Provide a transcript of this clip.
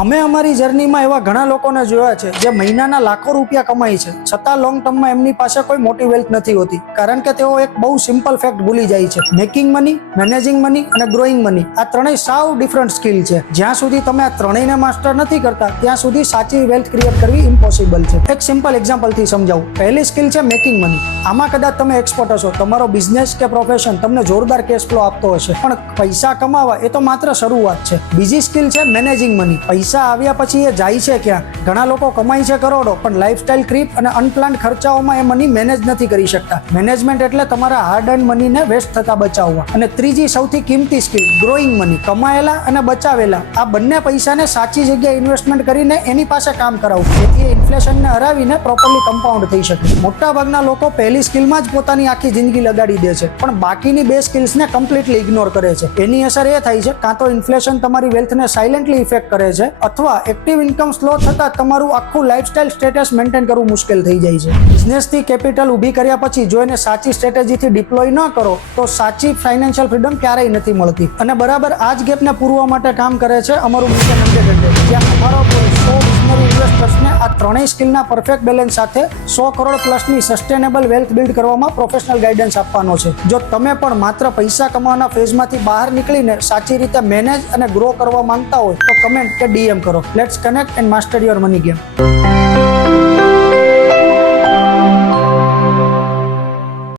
અમે અમારી જર્નીમાં એવા ઘણા લોકોને જોયા છે જે મહિનાના લાખો રૂપિયા કમાય છે છતાં લોંગ ટર્મમાં એમની પાસે કોઈ મોટી વેલ્થ નથી હોતી, કારણ કે તેઓ એક બહુ સિમ્પલ ફેક્ટ ભૂલી જાય છે. મેકિંગ મની, મેનેજિંગ મની અને ગ્રોઈંગ મની આ ત્રણેય સાવ ડિફરન્ટ સ્કિલ છે. જ્યાં સુધી તમે આ ત્રણેયને માસ્ટર નથી કરતા ત્યાં સુધી સાચી વેલ્થ ક્રિએટ કરવી ઇમ્પોસિબલ છે. એક સિમ્પલ એક્ઝામ્પલથી સમજાવું. પહેલી સ્કિલ છે મેકિંગ મની. આમાં કદાચ તમે એક્સપર્ટ હશો, તમારો બિઝનેસ કે પ્રોફેશન તમને જોરદાર કેશ ફ્લો આપતો હશે, પણ પૈસા કમાવા એ તો માત્ર શરૂઆત છે. બીજી સ્કિલ છે મેનેજિંગ મની. પૈસા આવ્યા પછી એ જાય છે ક્યાં? ઘણા લોકો કમાય છે કરોડો, પણ લાઇફસ્ટાઇલ ક્રીપ અને અનપ્લાન્ડ ખર્ચાઓમાં એ મની મેનેજ નથી કરી શકતા. મેનેજમેન્ટ એટલે તમારા હાર્ડ અર્ન મનીને વેસ્ટ થતા બચાવવા. અને ત્રીજી સૌથી કિંમતી સ્કિલ ગ્રોઈંગ મની. કમાયેલા અને બચાવેલા આ બંને પૈસાને સાચી જગ્યાએ ઇન્વેસ્ટમેન્ટ કરીને એની પાસે કામ કરાવવું, જેથી ઇન્ફ્લેશનને હરાવીને પ્રોપરલી કમ્પાઉન્ડ થઈ શકે. મોટા ભાગના લોકો પહેલી સ્કિલમાં જ પોતાની આખી જિંદગી લગાડી દે છે, પણ બાકીની બે સ્કિલ્સને કમ્પ્લીટલી ઇગ્નોર કરે છે. એની અસર એ થાય છે કાં તો ઇન્ફ્લેશન તમારી વેલ્થને સાયલેન્ટલી ઇફેક્ટ કરે છે, અથવા એક્ટિવ ઇન્કમ સ્લો થતા તમારું આખું લાઇફસ્ટાઇલ સ્ટેટસ મેન્ટેન કરવું મુશ્કેલ થઈ જાય છે. બિઝનેસથી કેપિટલ ઊભી કર્યા પછી જો એને સાચી સ્ટ્રેટેજીથી ડિપ્લોય ન કરો તો સાચી ફાઇનાન્શિયલ ફ્રીડમ ક્યારેય નથી મળતી. અને બરાબર આ જ ગેપને પૂરવા માટે કામ કરે છે અમારું મિશન 100, જ્યાં અમારો 100 વિઝનરી ઇન્વેસ્ટર્સને આ ત્રણેય સ્કિલના પરફેક્ટ બેલેન્સ સાથે 100 કરોડ પ્લસની સસ્ટેનેબલ વેલ્થ બિલ્ડ કરવામાં પ્રોફેશનલ ગાઈડન્સ આપવાનો છે. જો તમે પણ માત્ર પૈસા કમાવાના ફેઝમાંથી બહાર નીકળીને સાચી રીતે મેનેજ અને ગ્રો કરવા માંગતા હોય તો કમેન્ટ કે DM કરો. Let's connect and master your money game.